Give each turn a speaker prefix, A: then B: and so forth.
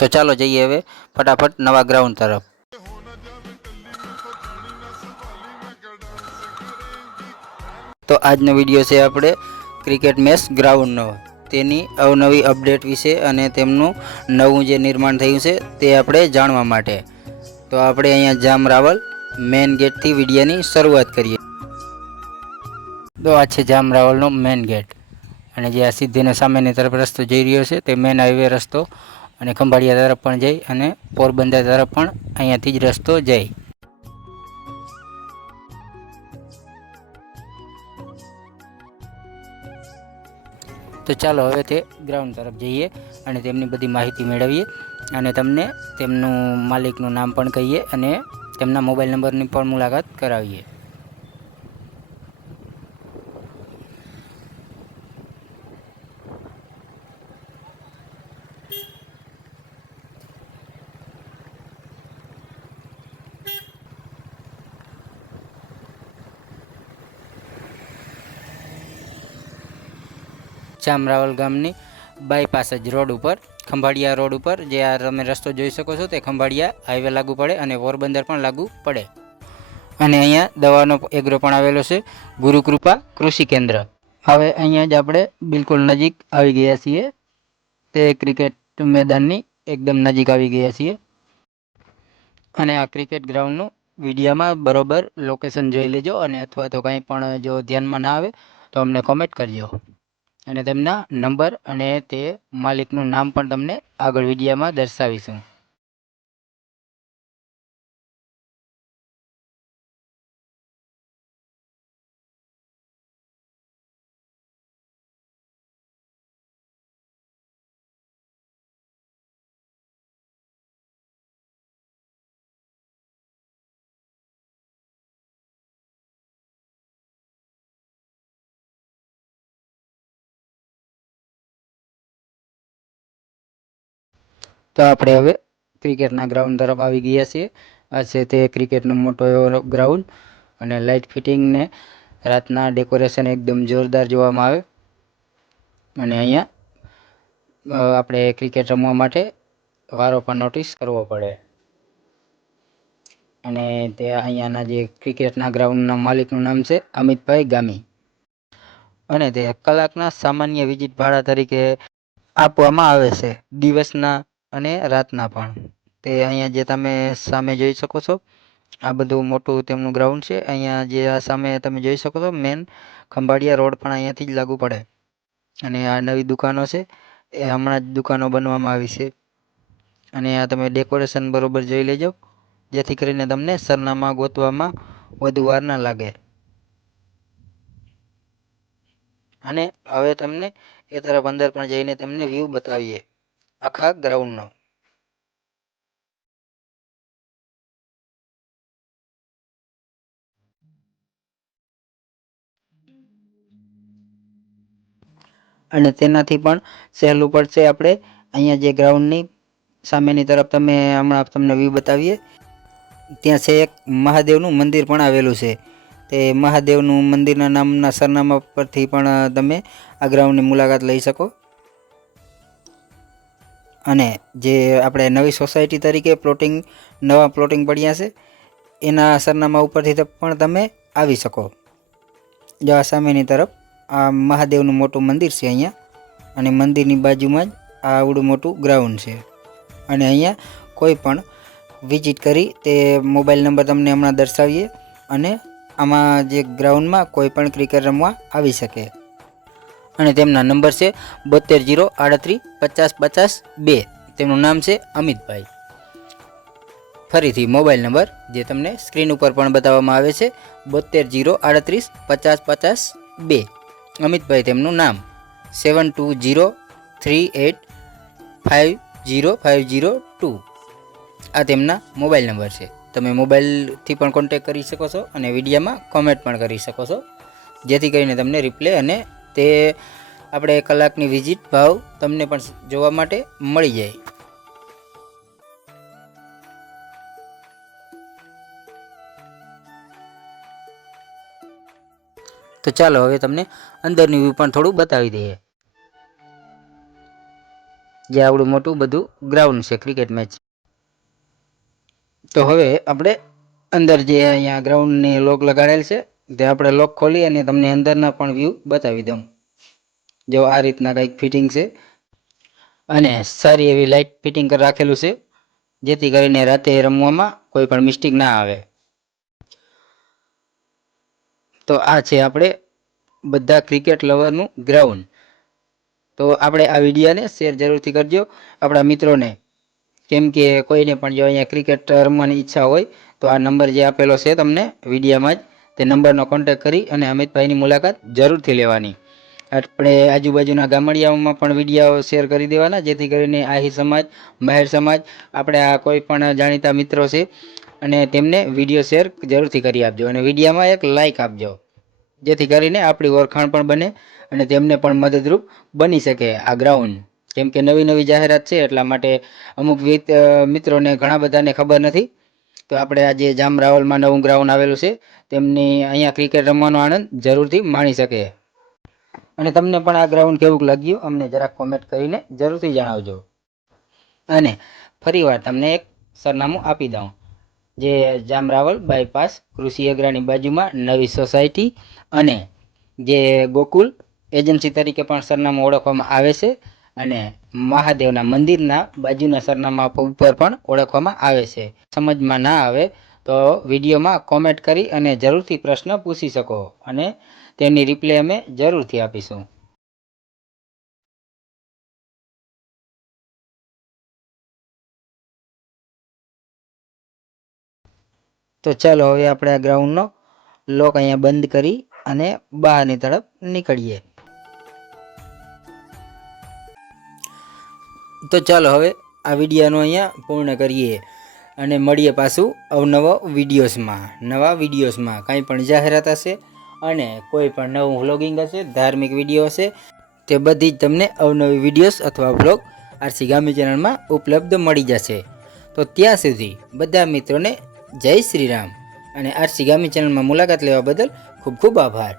A: તો ચાલો જઈએ હવે ફટાફટ નવા ગ્રાઉન્ડ તરફ. તો આજનો વીડિયો છે આપણે ક્રિકેટ મેચ ગ્રાઉન્ડનો તેની અવનવી અપડેટ વિશે અને તેમનું નવું જે નિર્માણ થયું છે તે આપણે જાણવા માટે. તો આપણે અહીંયા જામ રાવલ મેન ગેટથી વિડીયોની શરૂઆત કરીએ. તો આ છે જામ રાવલનો મેન ગેટ અને જે આ સિદ્ધિના સામેની તરફ રસ્તો જઈ રહ્યો છે તે મેન હાઈવે રસ્તો અને ખંભાળિયા તરફ પણ જઈ અને પોરબંદર તરફ પણ અહીંયાથી જ રસ્તો જાય તો ચાલો હવે તે ગ્રાઉન્ડ તરફ જઈએ અને તેમની બધી માહિતી મેળવીએ અને તમને તેમનું માલિકનું નામ પણ કહીએ અને તેમના મોબાઈલ નંબરની પણ મુલાકાત કરાવીએ. ચામરાવલ ગામની બાયપાસ જ રોડ ઉપર, ખંભાળિયા રોડ ઉપર, જે આ તમે રસ્તો જોઈ શકો છો તે ખંભાળિયા હાઈવે લાગુ પડે અને પોરબંદર પણ લાગુ પડે. અને અહીંયા દવાનો એગ્રો પણ આવેલો છે, ગુરુકૃપા કૃષિ કેન્દ્ર. હવે અહીંયા જ આપણે બિલકુલ નજીક આવી ગયા છીએ. તે ક્રિકેટ મેદાનની એકદમ નજીક આવી ગયા છીએ. અને આ ક્રિકેટ ગ્રાઉન્ડનું વિડીયામાં બરોબર લોકેશન જોઈ લેજો અને અથવા તો કંઈ પણ જો ધ્યાનમાં ના આવે તો અમને કોમેન્ટ કરજો. અને તેમના નંબર અને તે માલિકનું નામ પણ તમને આગળ વિડીયામાં દર્શાવીશું. તો આપણે હવે ક્રિકેટના ગ્રાઉન્ડ તરફ આવી ગયા છીએ. આ છે તે ક્રિકેટનો મોટો એવો ગ્રાઉન્ડ અને લાઇટ ફિટિંગને રાતના ડેકોરેશન એકદમ જોરદાર જોવામાં આવે. અને અહીંયા આપણે ક્રિકેટ રમવા માટે વારો પણ નોટિસ કરવો પડે. અને તે અહીંયાના જે ક્રિકેટના ગ્રાઉન્ડના માલિકનું નામ છે અમિતભાઈ ગામી. અને તે કલાકના સામાન્ય વિજિટ ભાડા તરીકે આપવામાં આવે છે. દિવસના અને રાતના પણ. તે અહીંયા જે તમે સામે જોઈ શકો છો, આ બધું મોટું તેમનું ગ્રાઉન્ડ છે. અહીંયા જે આ સામે તમે જોઈ શકો છો મેન ખંભાળિયા રોડ પણ અહીંયાથી જ લાગુ પડે. અને આ નવી દુકાનો છે, એ હમણાં જ દુકાનો બનવામાં આવી છે. અને આ તમે ડેકોરેશન બરોબર જોઈ લેજો, જેથી કરીને તમને સરનામા ગોતવામાં વધુ વાર ના લાગે. અને હવે તમને એ તરફ અંદર પણ જઈને તમને વ્યૂ બતાવીએ. આખા ગ્રાઉન્ડનો. અને તેનાથી પણ સહેલું પડશે આપણે. અહીંયા જે ગ્રાઉન્ડની સામેની તરફ તમે હમણાં તમને વ્યૂ બતાવીએ. ત્યાં છે એક મહાદેવનું મંદિર પણ આવેલું છે. તે મહાદેવનું મંદિરના નામના સરનામા પરથી પણ તમે આ ગ્રાઉન્ડની મુલાકાત લઈ શકો. અને જે આપણે નવી સોસાયટી તરીકે પ્લોટિંગ, નવા પ્લોટિંગ પડ્યા છે, એના સરનામા ઉપરથી પણ તમે આવી શકો. જો આ સામેની તરફ આ મહાદેવનું મોટું મંદિર છે અહીંયા, અને મંદિરની બાજુમાં જ આ આવડું મોટું ગ્રાઉન્ડ છે. અને અહીંયા કોઈ પણ વિઝિટ કરી તે મોબાઈલ નંબર તમને હમણાં દર્શાવીએ, અને આમાં જે ગ્રાઉન્ડમાં કોઈ પણ ક્રિકેટ રમવા આવી શકે. અને તેમના નંબર છે બોતેર જીરો આડત્રીસ પચાસ પચાસ બે. તેમનું નામ છે અમિતભાઈ. ફરીથી મોબાઈલ નંબર જે તમને સ્ક્રીન ઉપર પણ બતાવવામાં આવે છે, બોતેર જીરો આડત્રીસ પચાસ પચાસ બે. અમિતભાઈ, તેમનું નામ seven two zero three eight five zero five zero two. આ તેમના મોબાઈલ નંબર છે. તમે મોબાઈલથી પણ કોન્ટેક કરી શકો છો અને વિડીયામાં કોમેન્ટ પણ કરી શકો છો. જેથી કરીને તમને રિપ્લે અને તે આપણે કલાકની વિઝિટ ભાવ તમને પણ જોવા માટે મળી જાય. તો ચાલો હવે તમને અંદરની વ્યૂ પણ થોડું બતાવી દઈએ. જે આવડું મોટું બધું ગ્રાઉન્ડ છે ક્રિકેટ મેચ તો હવે આપણે અંદર જે અહીંયા ગ્રાઉન્ડની લોક લગાડેલ છે તે આપણે લોક ખોલી અને તમને અંદરના પણ વ્યૂ બતાવી દઉં. જો આ રીતના કંઈક ફિટિંગ છે. અને સારી એવી લાઇટ ફિટિંગ કરી રાખેલું છે. જેથી કરીને રાતે રમવામાં કોઈ પણ મિસ્ટેક ના આવે. તો આ છે આપણે બધા ક્રિકેટ લવરનું ગ્રાઉન્ડ તો આપણે આ વિડીયોને શેર જરૂરથી કરજો. આપણા મિત્રોને. કેમ કે કોઈને પણ જો અહીંયા ક્રિકેટ રમવાની ઈચ્છા હોય, તો આ નંબર જે આપેલો છે તમને વિડીયામાં જ તે નંબરનો કોન્ટેક્ટ કરી અને અમિતભાઈની મુલાકાત જરૂરથી લેવાની. આપણે આજુબાજુના ગામડિયાઓમાં પણ વીડિયો શેર કરી દેવાના, જેથી કરીને આહી સમાજ મહેર સમાજ, આપણે આ કોઈ પણ જાણીતા મિત્રો છે, અને તેમને વીડિયો શેર જરૂરથી કરી આપજો. અને વિડીયામાં એક લાઈક આપજો, જેથી કરીને આપણી ઓળખાણ પણ બને અને તેમને પણ મદદરૂપ બની શકે આ ગ્રાઉન્ડ કેમ કે નવી નવી જાહેરાત છે, એટલા માટે અમુક મિત્રોને ઘણા બધાને ખબર નથી. તો આપણે આજે જામ રાવલમાં નવું ગ્રાઉન્ડ આવેલું છે, તેમની અહીંયા ક્રિકેટ રમવાનો આનંદ જરૂરથી માણી શકે. અને તમને પણ આ ગ્રાઉન્ડ કેવું લાગ્યું, અમને જરાક કોમેન્ટ કરીને જરૂરથી જણાવજો. અને ફરીવાર તમને એક સરનામું આપી દઉં. જે જામ રાવલ બાયપાસ કૃષિ અગ્રાની બાજુમાં નવી સોસાયટી અને જે ગોકુલ એજન્સી તરીકે પણ સરનામું ઓળખવામાં આવે છે અને મહાદેવના મંદિરના બાજુના સરનામા ઉપર પણ ઓળખવામાં આવે છે. સમજમાં ના આવે તો વિડીયોમાં કોમેન્ટ કરી અને જરૂરથી પ્રશ્ન પૂછી શકો અને તેની રિપ્લે અમે જરૂરથી આપીશું. તો ચાલો હવે આપણે આ ગ્રાઉન્ડનો લોક અહીંયા બંધ કરી અને બહારની તરફ નીકળીએ. તો ચાલો હવે આ વિડીયોનો અહીંયા પૂર્ણ કરીએ અને મળીએ પાછું અવનવો વિડીયોઝમાં, નવા વિડીયોઝમાં. કાંઈ પણ જાહેરાત હશે અને કોઈ પણ નવું વ્લોગિંગ હશે, ધાર્મિક વીડિયો હશે, તે બધી જ તમને અવનવી વિડીયોઝ અથવા વ્લોગ આરસી ગામી ચેનલમાં ઉપલબ્ધ મળી જશે. તો ત્યાં સુધી બધા મિત્રોને જય શ્રી રામ. અને આરસી ગામી ચેનલમાં મુલાકાત લેવા બદલ ખૂબ ખૂબ આભાર.